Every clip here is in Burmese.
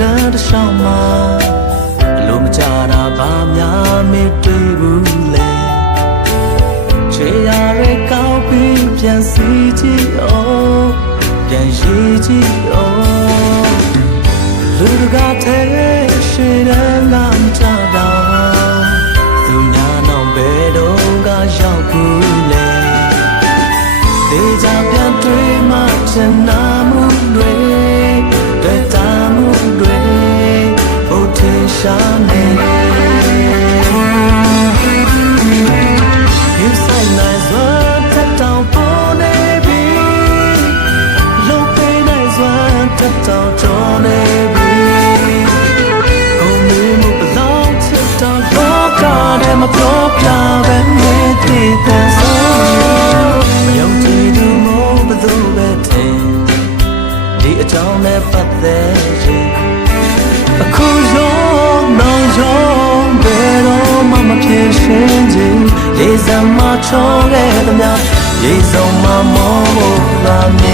လမ်းတစ်လျှောက်မှာအလိုမကြတာဘာများမတွေ့ဘူးလဲချေရရဲကောင်းပြီးပြန်စီကြည့်အောင်ပြန်ရေးကြည့်အောင်လူတကာတဲ့ရှိတဲ့ငါမကြတော့သူညာတော့ဘယ်တော့ကရောက်ဘူးလဲဒေကြပြန်တွေ့မှချင်နာ ရှားနေယူဆိုင်နိုင်စွာတက်တောင်ပေါ်နေပြီလုံးပေးနိုင်စွာတက်တောင်ကျော်နေပြီကိုမင်းမဘလောင်ချစ်တော့လောကထဲမှာပြောပြပဲနေတည်တဲ့ဆုံးမယုံကြည်သူမို့ဘယ်သူပဲထင်ဒီအကြောင်းနဲ့ပတ်သက်ရင်အ ဖြစ်ရှင်းခြင်းလေးစမ်းမချောခဲ့သမျှရေးစုံမမောဖို့လာမ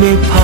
ပြီးမဖောက်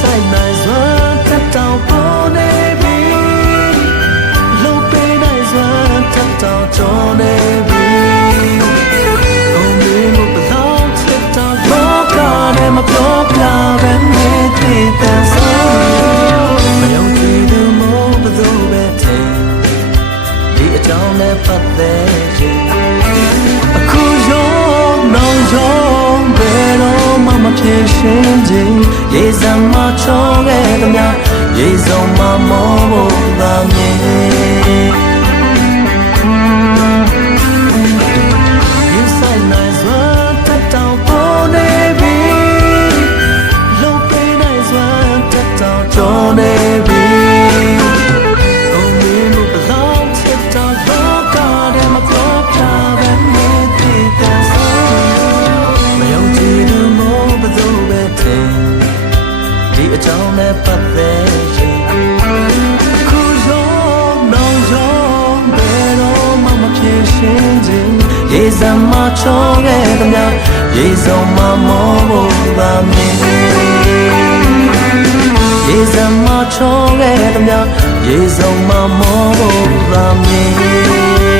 ဆိုင်နိုင်စွာတက်တောင်ပေါ်နေပြီလုံးပေးနိုင်စွာတက်တောင်ကျော်နေပြီကိုမင်းမပလောင်ချစ်တော့လောကနဲ့မပြောပြပဲနေတည်တဲ့ဆုံးမယုံကြည်သူမို့ဘယ်သူပဲထင်ဒီအကြောင်းနဲ့ပတ်သက်ရင်အခုရောနောက်ရောဘယ်တော့မှမဖြစ်ရှင်းခြင်းရေစံမ ချောခဲ့သမျှရေစုံမမောဖို့သာမြင် စံမချောခဲ့သမျှရေစုံမမောဖို့သာမြင်ရေစံမချောခဲ့သမျှရေစုံမမောဖို့သာမြင်